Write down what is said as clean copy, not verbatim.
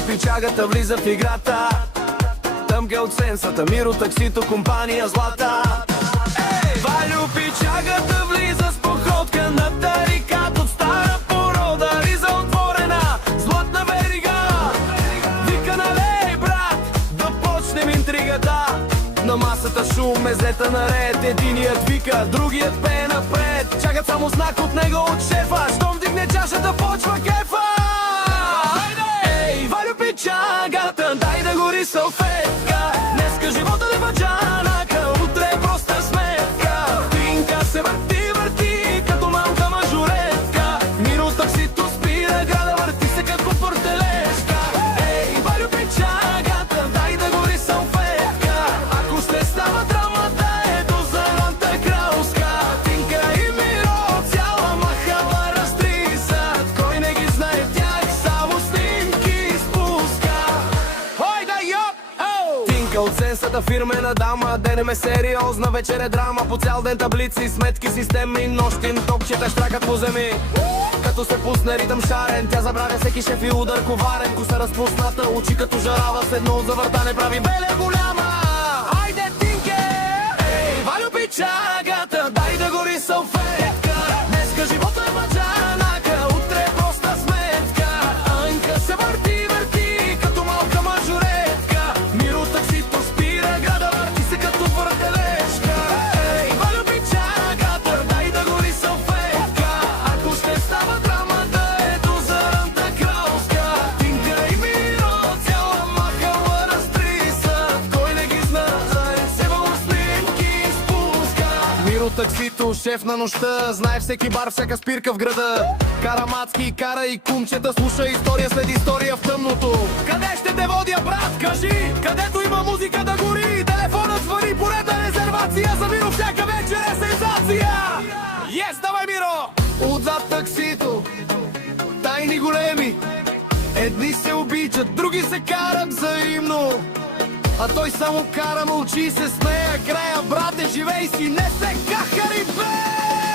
Валю пичагата влиза в играта. Тъмка от сенсата, Миро таксито, компания Злата. Валю пичагата влиза с походка на тарикат от стара порода, риза отворена, златна верига. Вика, налей, брат, да почнем интригата. На масата шум, мезета наред. Единият вика, другият пее напред. Чакат само знак от него, от шефа. Щом вдигне чашата, почва кефа. Ей, Валю пичагата, дай да гори салфетка. Днеска живота не баджанака, утре е проста сметка. Тинка се върти, върти, като малка мажоретка. Миро таксито спира града, върти се като портележка. Ей, Валю пичагата, дай да гори салфетка. Ако ще става драмата, ето за ранта кралска. Тинка и Миро, цяла махала разтрисат. Кой не ги знае тях, само снимки спуска. Хой да йоп! Тинка от сенсата, фирмена дама. Денем е сериозна, вечер е драма. По цял ден таблици, сметки, системи. Нощин топчета штракат по земи. Като се пусне ритъм шарен, тя забравя всеки шеф и удар коварен. Коса разпусната, очи като жарава, с едно завъртане прави беля голяма. Айде, Тинке! Ей, Валю пичагата, дай да гори салфетка. Днеска живота е баджанака, утре е проста сметка. Анка се върти, върти, като малка мажоретка. Миро таксито спира града, върти се като въртележка. Ей, Валю пичагата, дай да гори салфетка. Ако ще става драмата, ето за ранта кралска. Тинка и Миро, цяла махала разтрисат. Кой не ги знае, себало снимки спуска. Миро таксито, шеф на нощта, знае всеки бар, всяка спирка в града. Кара мацки, кара и кумчета, слуша история след история в тъмното. Къде ще те водя, брат, кажи? Където има музика да гори. Телефонът звъни, поредна резервация. За Миро всяка вечер е сензация. Yes, давай, Миро! Отзад таксито, тайни големи. Едни се обичат, други се карат взаимно. А той само кара, мълчи и се смея. Края, брате, живей си, не се кахари, бе!